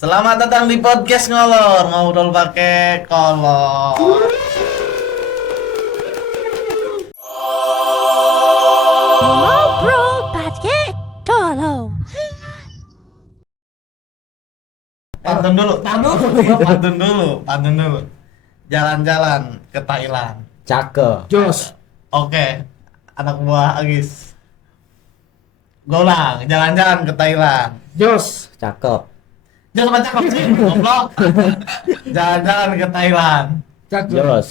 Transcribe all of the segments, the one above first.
Selamat datang di podcast Ngolor, ngobrol pakai kolor. Ngobrol pakai kolor. Pantun dulu. Jalan-jalan ke Thailand. Cakep. Jos. Oke, anak buah Agis. Golang, jalan-jalan ke Thailand. Jos. Cakep. Jangan baca kok sih, goblok. Jalan-jalan ke Thailand. Cakep. Jos.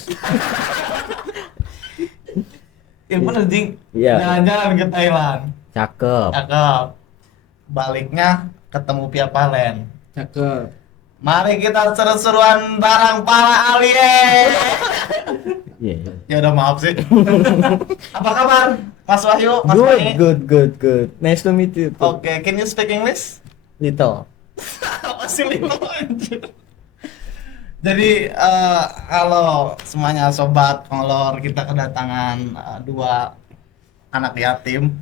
Ya bener Jing. Iya. Jalan-jalan ke Thailand. Cakep. Cakep. Baliknya ketemu Pia Palen. Cakep. Mari kita seru-seruan barang para alien. Iya. Ya udah maaf sih. Apa kabar, Mas Wahyu? Mas Good, Fani? good. Nice to meet you. Too. Oke, can you speak English? Little. Apa sih Lino anjir? Jadi halo semuanya sobat Ngolor, kita kedatangan dua anak yatim.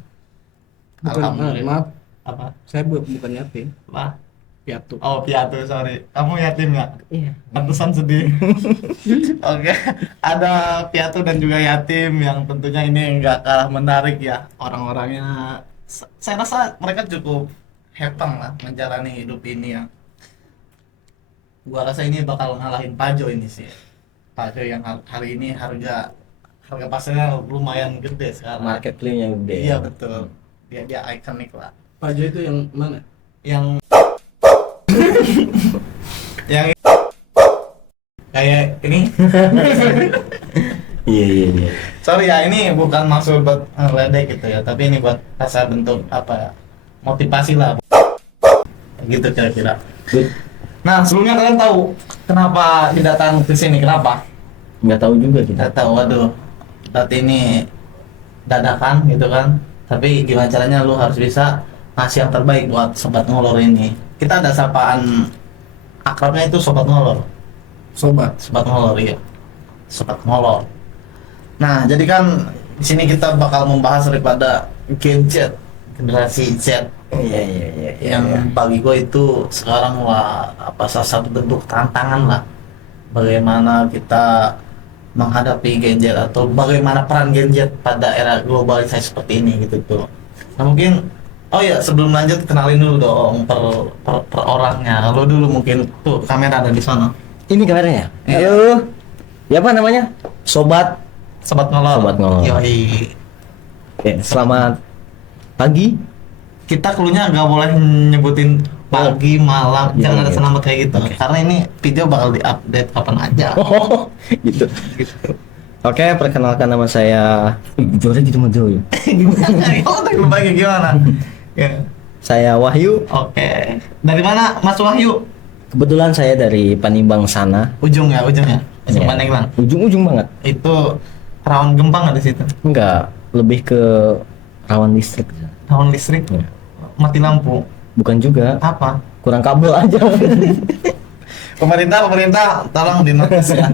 Alhamdulillah. Maaf, Apa? saya bukan yatim. Apa? Piatu. Oh, piatu, sorry. Kamu yatim nggak? Iya. Pantesan sedih. Oke, ada piatu dan juga yatim yang tentunya ini nggak kalah menarik ya. Orang-orangnya, saya rasa mereka cukup hepeng lah menjalani hidup ini ya. Gua rasa ini bakal ngalahin Pajo ini sih. Pajo yang hari ini harga pasarnya lumayan gede sekarang. Market value-nya gede. Iya betul. Dia ikonik lah. Pajo itu yang mana? Yang yang kayak ini. Iya. Sorry ya, ini bukan maksud buat ngeledek gitu ya, tapi ini buat rasa bentuk apa ya, motivasi lah gitu kira-kira. Good. Nah, sebelumnya kalian tahu kenapa kedatangan ke sini? Kenapa? Nggak tahu juga kita. Nggak tahu. Waduh, berarti ini dadakan gitu kan. Tapi gimana caranya lu harus bisa ngasih yang terbaik buat sobat Ngolor ini. Kita ada sapaan akrabnya itu sobat Ngolor. Sobat. Sobat Ngolor ya. Sobat Ngolor. Nah, jadi kan di sini kita bakal membahas daripada gadget generasi Z Iya. yang bagi gue itu sekarang wah apa salah satu bentuk tantangan lah. Bagaimana kita menghadapi gadget atau bagaimana peran gadget pada era globalisasi seperti ini gitu tuh. Nah, mungkin oh ya sebelum lanjut kenalin dulu dong per orangnya. Lo dulu mungkin tuh kamera ada di sana. Ini kameranya. Iya. Halo. Ya apa namanya? Sobat. Sobat Ngolor. Sobat Ngolor. Yoi. Oke, selamat pagi. Kita klunya nggak boleh nyebutin pagi, malam, Iya, jangan ada iya. selamat kayak gitu. Oke. Karena ini video bakal diupdate kapan aja. Oh, gitu. Oke, perkenalkan nama saya. Juara gitu mah ya. Gimana? Oh, tak bagi gimana? Ya. Saya Wahyu. Oke. Dari mana, Mas Wahyu? Kebetulan saya dari Panimbang sana. Ujung ya. Ujung Iya. Pandeglang. Ujung-ujung banget. Itu rawan gempa nggak di situ? Enggak, lebih ke rawan listrik. Rawan listrik? Iya. Mati lampu? Bukan juga, Apa? kurang kabel aja. Pemerintah, tolong dinotis ya.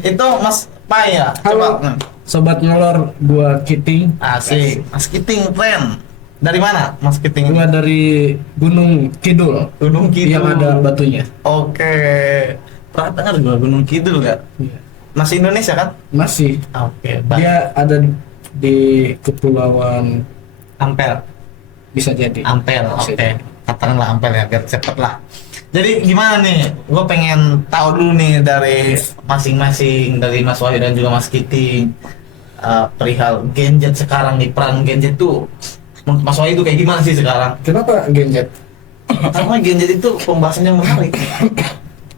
Itu Mas Pai ya? Halo. Coba. Sobat Ngolor, gua Kiting. Asik. Mas Kiting keren. Dari mana, Mas Kiting? Gua dari Gunung Kidul. Gunung Kidul. Yang ada batunya. Oke. Pernah dengar gua Gunung Kidul nggak? Iya. Masih Indonesia kan? Masih. Oke. Baik. Dia ada di Kepulauan Ampel. bisa jadi. Ampel. Bisa Oke. jadi. Katakanlah Ampel ya, biar cepet lah. Jadi gimana nih? Gue pengen tahu dulu nih dari masing-masing, dari Mas Wahyu dan juga Mas Kiting, perihal gadget sekarang nih, peran gadget tuh. Menurut Mas Wahyu itu kayak gimana sih sekarang? Kenapa gadget? Karena gadget itu pembahasannya menarik.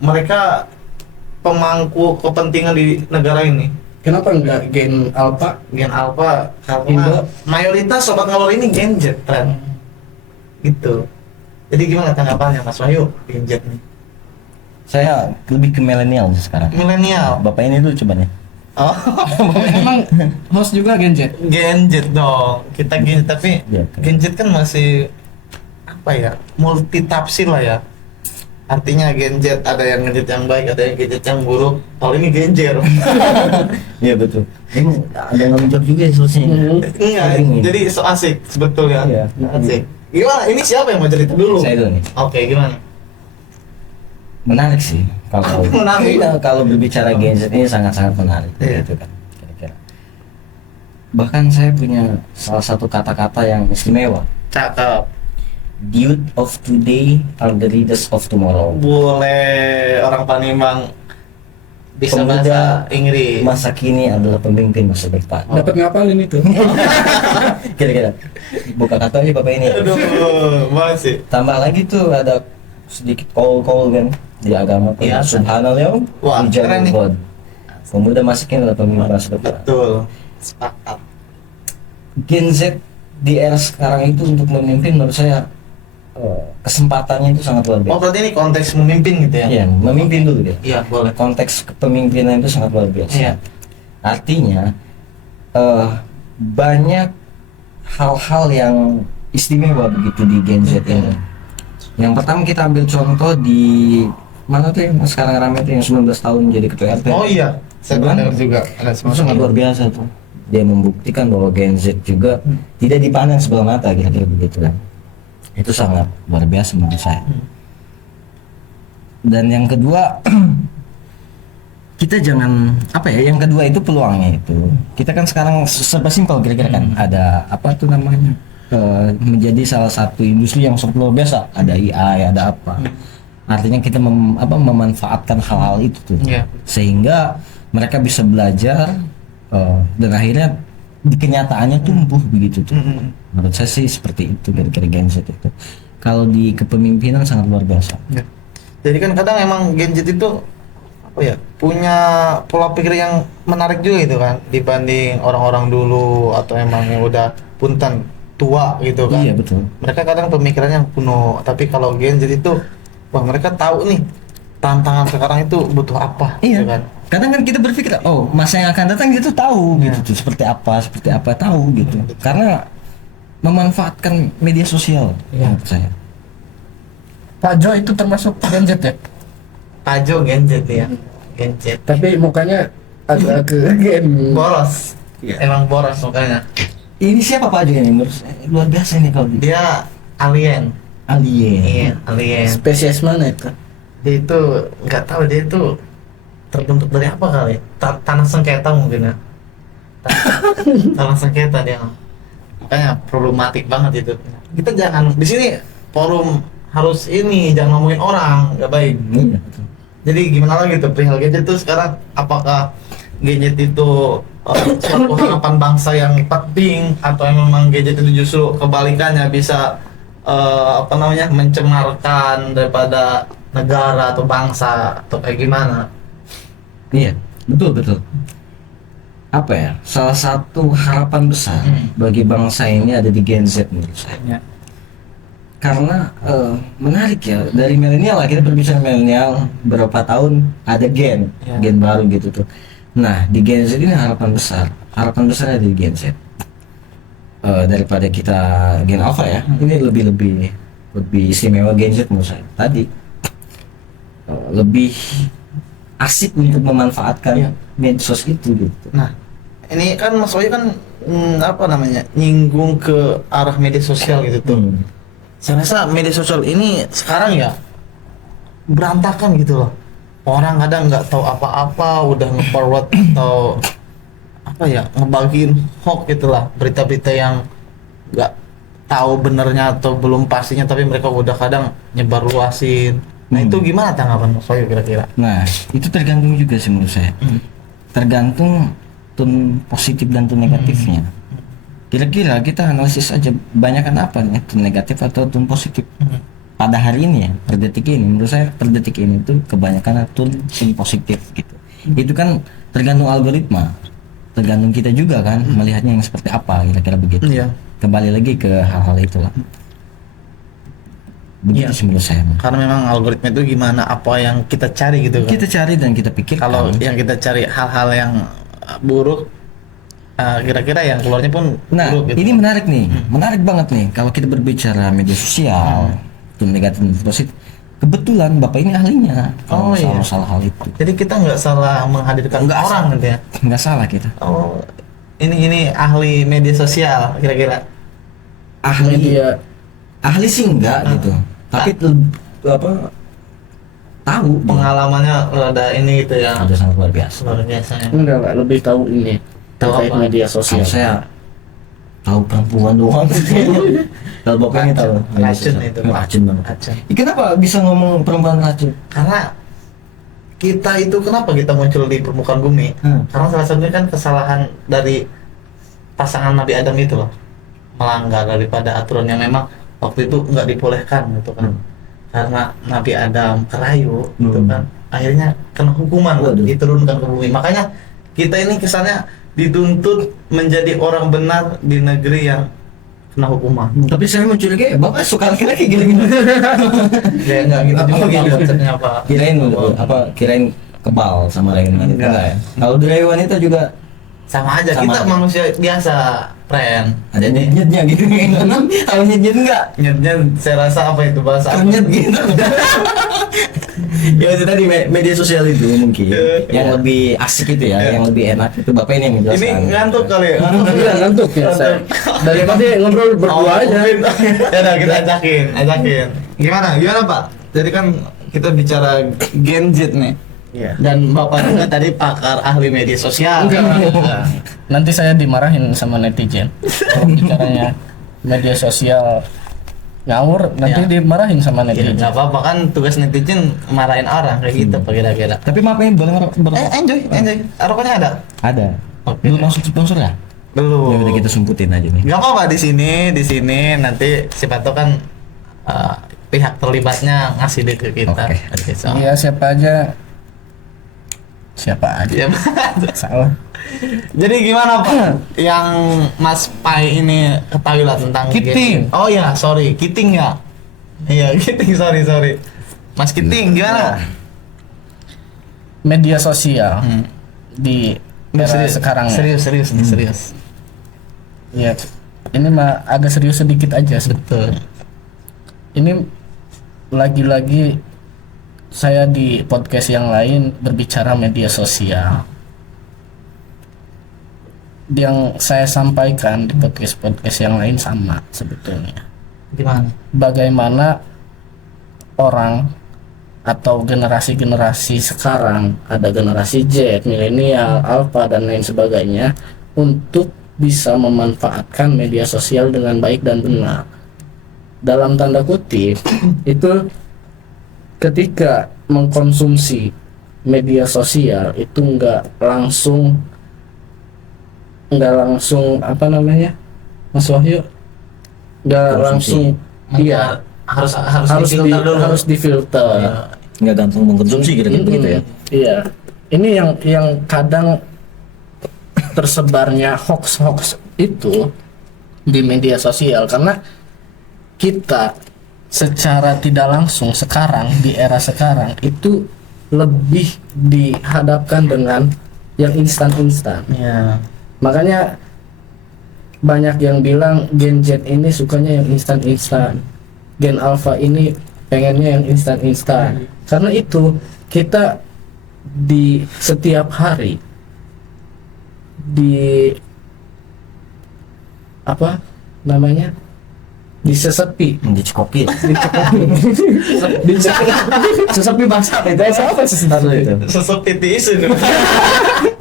Mereka pemangku kepentingan di negara ini. Kenapa enggak Gen Alpha? Gen Alpha karena Indo. mayoritas sobat Ngolor ini gadget tren. Gitu. Jadi gimana tanggapannya Mas Wahyu gadget nih? Saya lebih ke milenial sekarang. Milenial. Bapak ini tuh coba nih. Oh, Emang host juga gadget? gadget dong. Kita gadget tapi Iya, oke. gadget kan masih apa ya? Multitafsir lah ya. Artinya gadget ada yang gadget yang baik, ada yang gadget yang buruk. Kalau ini genjer. Iya betul. Ini ada yang ngejawab juga solusinya. Enggak, Ini. jadi so asik sebetulnya. Iya. Asik. Gimana? Ini siapa yang mau cerita dulu? Saya dulu nih. Oke, gimana? menarik sih kalau Menarik. kalau berbicara gadget ini sangat-sangat menarik Iya. gitu kan kira-kira. Bahkan saya punya salah satu kata-kata yang istimewa. Cakep. Youth of today are the leaders of tomorrow. Boleh orang Palembang bisa Pemuda bahasa Inggris. Masa kini adalah pemimpin masa depan. Dapat ngapalin itu. Kira-kira buka kata aja bapak ini. Aduh, masih. Tambah lagi tuh ada sedikit call kan di agama tuh. Iya. Subhanallah. Wah, keren nih. God. Pemuda masa kini adalah pemimpin masa depan. Betul. Sepakat. Gen Z di era sekarang itu untuk memimpin menurut saya kesempatannya itu sangat luar Oh, biasa. berarti ini konteks memimpin gitu ya? Iya, memimpin dulu dia. Iya, boleh. Konteks kepemimpinan itu sangat luar biasa. Iya. Artinya banyak hal-hal yang istimewa begitu di Gen Z ini. Yang pertama kita ambil contoh di mana tuh yang sekarang ramai tuh yang 19 tahun jadi ketua RT. Oh iya, saya pernah dengar juga. Ada Itu sangat luar biasa tuh. Dia membuktikan bahwa Gen Z juga tidak dipandang sebelah mata kira-kira begitu kan. Itu sangat luar biasa menurut saya. Dan yang kedua kita jangan apa ya, yang kedua itu peluangnya itu kita kan sekarang serba simpel kira-kira kan, ada apa tuh namanya menjadi salah satu industri yang sangat luar biasa, ada AI, ada apa, artinya kita memanfaatkan hal-hal itu tuh. Iya. Sehingga mereka bisa belajar dan akhirnya di kenyataannya tumbuh begitu tuh. Menurut saya sih seperti itu kira-kira Gen Z itu. Kalau di kepemimpinan sangat luar biasa. Ya. Jadi kan kadang emang Gen Z itu apa ya, punya pola pikir yang menarik juga gitu kan dibanding orang-orang dulu atau emang yang udah punten tua gitu kan. Iya betul. Mereka kadang pemikirannya yang kuno, tapi kalau Gen Z itu wah mereka tahu nih tantangan sekarang itu butuh apa Iya. gitu kan. Kadang kan kita berpikir, oh masa yang akan datang gitu tahu Iya. gitu tuh seperti apa tahu gitu. Karena memanfaatkan media sosial Iya. menurut saya. Pak Jo itu termasuk Gen Z ya? Pajo Gen Z ya. Gen Z. Tapi mukanya agak ke gen. Boros. Iya. Emang boros makanya. Ini siapa Pak juga nih menurut saya? Luar biasa nih kalau dia Dia alien. alien. Iya, alien. Spesies mana itu? Dia itu nggak tahu, dia itu terbentuk dari apa kali? Tanah sengketa mungkin ya. Tanah sengketa dia. Makanya problematik banget itu. Kita jangan di sini forum harus ini, jangan ngomongin orang, nggak baik. Iya, betul. Jadi gimana lagi tuh perihal gadget itu sekarang, apakah gadget itu suatu harapan bangsa yang penting atau memang gadget itu justru kebalikannya bisa mencemarkan daripada negara atau bangsa atau kayak gimana? Iya, betul. Apa ya? Salah satu harapan besar bagi bangsa ini ada di Gen Z menurut saya. Ya. Karena menarik ya, dari milenial lah, kita berbicara milenial berapa tahun ada gen Ya. gen baru gitu tuh. Nah di Gen Z ini harapan besarnya di Gen Z. Daripada kita Gen Alpha ya, ini lebih istimewa Gen Z menurut saya. Tadi lebih asik untuk memanfaatkan Ya. medsos itu gitu. Nah, ini kan Mas Oyi kan nyinggung ke arah media sosial gitu tuh. Saya rasa media sosial ini sekarang ya berantakan gitu loh. Orang kadang nggak tahu apa-apa, udah nge-forward atau apa ya, ngebagiin hoax gitulah, berita-berita yang nggak tahu benernya atau belum pastinya, tapi mereka udah kadang nyebar luasin. Nah itu gimana tanggapan Mas Wahyu kira-kira? Nah itu tergantung juga sih menurut saya. Tergantung tone positif dan tone negatifnya. Kira-kira kita analisis aja banyakkan apa nih, tone negatif atau tone positif. Pada hari ini ya, per detik ini, menurut saya per detik ini tuh kebanyakan tone positif gitu. Itu kan tergantung algoritma, tergantung kita juga kan melihatnya yang seperti apa, kira-kira begitu. Iya. Kembali lagi ke hal-hal itulah. Begitu Iya. sih menurut saya. Karena memang algoritma itu gimana apa yang kita cari gitu kan. Kita cari dan kita pikirkan. Kalau yang kita cari hal-hal yang buruk, kira-kira yang keluarnya pun Nah, buruk gitu. ini menarik nih, menarik banget nih. Kalau kita berbicara media sosial, itu negatif dan positif. Kebetulan bapak ini ahlinya. Oh, iya. Masalah hal itu, Jadi kita nggak salah menghadirkan Nggak orang gitu ya. nggak salah kita. Oh, ini ahli media sosial kira-kira. Ahli, Media ahli sih enggak gitu. Tapi apa? tahu pengalamannya rada ini gitu ya. ada sangat luar biasa. Luar biasa ya. Enggak lah, lebih tahu ini Tahu terkait apa? media Kalau sosial. saya tahu perempuan doang. Kalau bapaknya tahu Racun itu, Pak. racun banget. Racun. Kenapa bisa ngomong perempuan racun? Karena kita itu kenapa kita muncul di permukaan bumi? Karena salah satunya kan kesalahan dari pasangan Nabi Adam itu loh, melanggar daripada aturan yang memang waktu itu nggak dibolehkan gitu kan. Karena Nabi Adam kerayu gitu kan, akhirnya kena hukuman Waduh. diturunkan ke bumi. Makanya kita ini kesannya dituntut menjadi orang benar di negeri yang kena hukuman. Tapi saya mencurigai bapak suka laki-laki gini-gini. Ya enggak gitu juga gitu. konsepnya Pak. Kirain kebal sama lain wanita. Enggak. Ya. Kalau dari wanita juga Sama aja, Sama kita aja. manusia biasa, friend. ada nyet-nyetnya gitu. Kalau nyet-nyet enggak? Nyetnya saya rasa apa itu bahasa apa? Nyet gitu. Ya itu tadi media sosial itu mungkin yang lebih asik itu ya, yang lebih enak itu bapak ini yang menjelaskan. Ini ngantuk kali ya? Iya, ngantuk ya saya. Dari tadi ngobrol berdua aja. Ya udah kita ajakin. Gimana Pak? Jadi kan kita bicara Gen Z nih. Iya. Dan Bapak juga tadi pakar ahli media sosial. Enggak. Nanti saya dimarahin sama netizen. Kalau bicaranya media sosial ngawur, nanti Ya. dimarahin sama Ya, netizen. nggak apa-apa kan tugas netizen marahin orang kayak gitu Pak kira-kira. Tapi maaf ini boleh ngerokok? Enjoy. Rokoknya ada? Ada. Oke. Belum masuk sponsor ya? Belum. Ya udah kita sumputin aja nih. Gak apa-apa di sini nanti siapa tahu kan pihak terlibatnya ngasih duit ke kita. Oke. So, Iya, siapa aja. ya. Salah. Jadi gimana Pak? Yang Mas Pai ini ketahui lah tentang Kiting. game. Oh ya, sorry, Kiting ya. Iya, Kiting, sorry. Mas Kiting gimana? Media sosial di era sekarang ya. Serius. Ya, ini mah agak serius sedikit aja. Betul. Ini lagi-lagi saya di podcast yang lain berbicara media sosial. Yang saya sampaikan di podcast yang lain sama sebetulnya. Gimana? Bagaimana orang atau generasi-generasi sekarang, ada generasi Z, milenial, alpha dan lain sebagainya, untuk bisa memanfaatkan media sosial dengan baik dan benar. Dalam tanda kutip itu ketika mengkonsumsi media sosial itu nggak langsung apa namanya, Mas Wahyu, nggak Konsumsi. langsung, iya, harus difilter. Ya. Nggak gampang mengkonsumsi gitu begitu ya. Iya, ini yang kadang tersebarnya hoax itu di media sosial, karena kita secara tidak langsung sekarang di era sekarang itu lebih dihadapkan dengan yang instan-instan. Iya. Makanya banyak yang bilang Gen Z ini sukanya yang instan-instan, Gen Alpha ini pengennya yang instan-instan. Karena itu kita di setiap hari di apa namanya, disesepi, Dicekokin. sesepi bahasa apa sih sebenarnya itu? Sesepi tisu nih.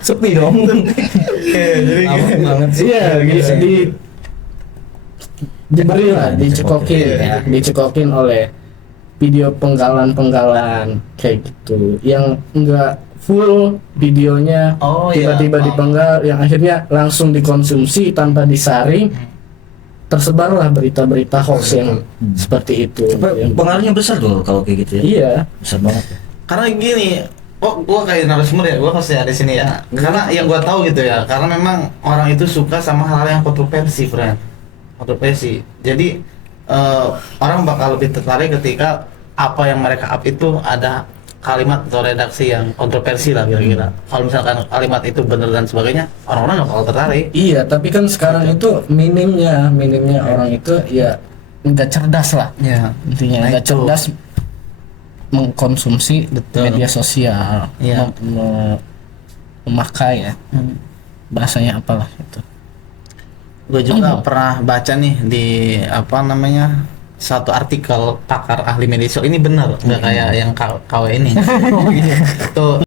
Sepi dong. Oke, jadi Awet banget sih. Iya, diberi lah, dicekokin oleh video penggalan kayak gitu, yang enggak full videonya, Oh, iya. tiba-tiba dipenggal, yang akhirnya langsung dikonsumsi tanpa disaring, tersebarlah berita-berita hoax yang seperti itu. Yang- Pengaruhnya besar loh kalau kayak gitu ya. iya, Besar banget. karena gini, gua kayak narasumber ya, gua pasti ada di sini ya. Karena yang gua tahu gitu ya, karena memang orang itu suka sama hal-hal yang kontroversi, friend. Kontroversi. Jadi orang bakal lebih tertarik ketika apa yang mereka up itu ada kalimat atau redaksi yang kontroversi lah kira-kira. Kalau misalkan kalimat itu benar dan sebagainya, orang-orang nggak bakal tertarik. iya, tapi kan sekarang itu minimnya orang itu ya nggak cerdas lah, Ya. intinya Nah, nggak itu. cerdas mengkonsumsi Betul. media sosial, Iya. memakai ya, bahasanya apalah itu. Gue juga pernah baca nih di apa namanya satu artikel pakar ahli media sosial ini benar, nggak kayak yang KW ini. Tuh